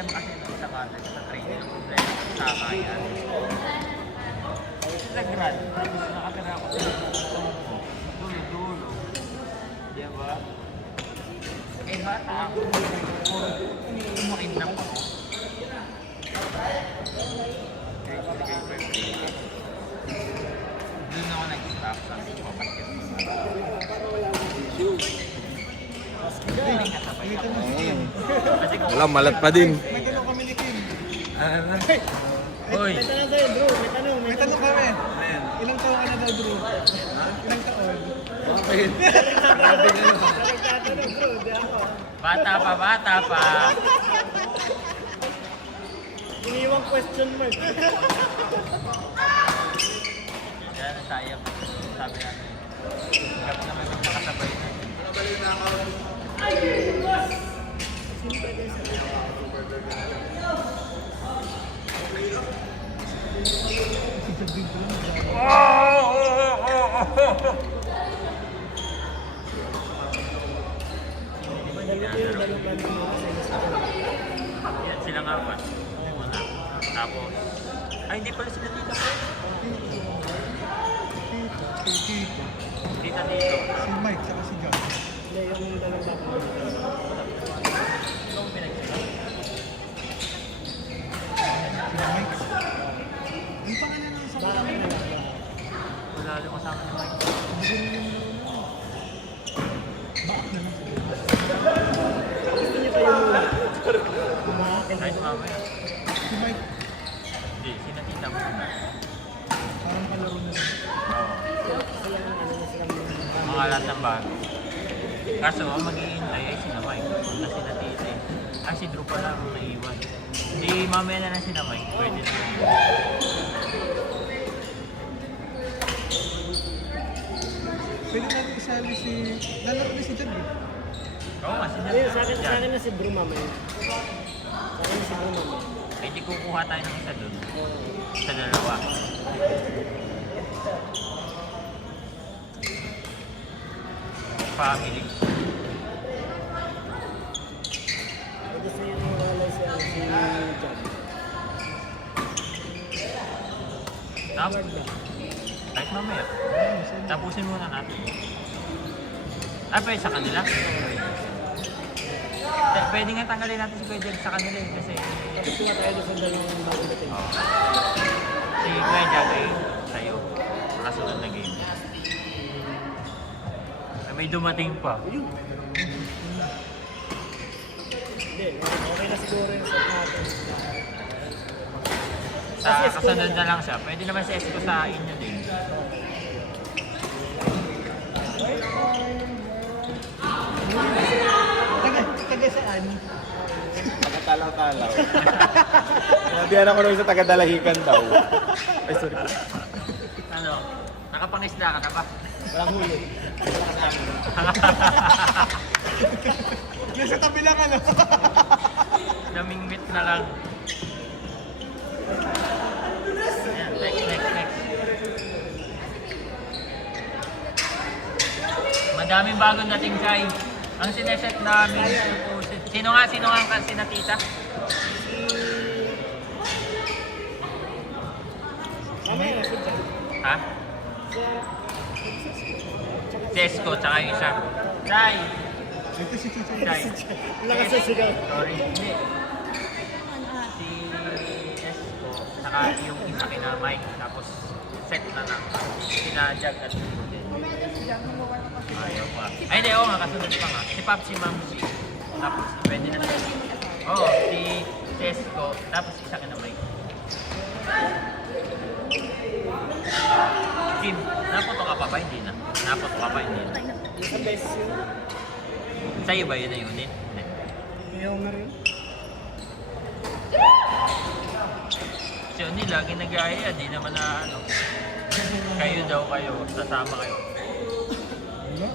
problema kasi sa bata, sa training, ang problema sa kakayan. Sa grad, nakatira ako sa dulo-dulo. Di ba? Eh, bata ako, umakidnap ako. Doon ako nag-stop sa basket. Wala, malat pa din. May tanong kami ni Kim. Hoy! May tanong sa'yo, bro. May tanong kami. Ilang taon ka na daw, bro? Ilang taon? Bakit? Nagtatanong, bro. Di ako. Bata pa. Iniwang question mark. Kaya na sayang. Sabi natin. Hanggang naman ang makasabay na. Yan sila nga ba? Una. Tapos, ay hindi pala sila dito. Dito dito. Si Mike, saka si John. Ikaw ang pinagsasabi. Si Mike. Ang pangalan ng sa Wala lang kasama ni Mike. Kahit mamaya. Si Mike. Hindi, sinakita mo na. Parang kalaro na rin. Mga lahat ng bago. Kaso ang mag-iintay ay sina Mike. Punta sila dito eh. Ah, si Drew pala ang naiwan. Hindi, mamaya na lang sina Mike. Pwede na. Pwede natin isali si... Lalaro na si John, eh. Oo nga, sina Ayun, sa akin na si Bro mamaya. Sa akin si Bro mamaya. Eh, di kukuha tayo ng isa doon. Sa dalawa. Family. Gusto niya nang wala si John. Tapos, kahit mamaya. Tapusin muna natin. Ah, pwede sa kanila? Pwede nga tanggalin natin si Kuya Jed sa kanila eh, kasi... Tapos nga tayo doon sa dalawang bago natin. Si Kuya Jed ay sa'yo. Kasunod na game. May dumating pa. Hindi, okay na siguro yung set natin. Sa kasunod na lang siya. Pwede naman si Esco sa inyo din. Taga saan? Tagatalaw-talaw. Sinabihan ako nung isa taga-dalahican daw. Ay, sorry. Ano? Nakapangisda ka na ba? Walang huli. Nasa tabi lang, ano? Namingwit na lang. Ayan, next. Madaming bagong dating Kai. Ang sineset namin, sino nga kasi na tita? Mamaya na si John. Ha? Jesco, tsaka yung isa. Chai! Ito si Chicho. Chai. Nakasasigaw. Sorry, hindi. Si Esco, tsaka yung isa kina Mike, tapos set na lang. Sina Jag at ayaw pa. Ay, hindi, oo nga, kasunod pa nga. Si Pop, si Ma'am, si... Tapos, pwede na siya. Oo, si Esco, tapos isa kina Mike. Kim, naputo ka pa ba? Hindi na. Naputo ka pa? Hindi na. Sa best yun. Sa'yo ba yun na yun? Hindi. Ayaw na rin. Si Oni, lagi nag-aaya. Di naman na ano. Kayo daw kayo. Sasama kayo. Wala.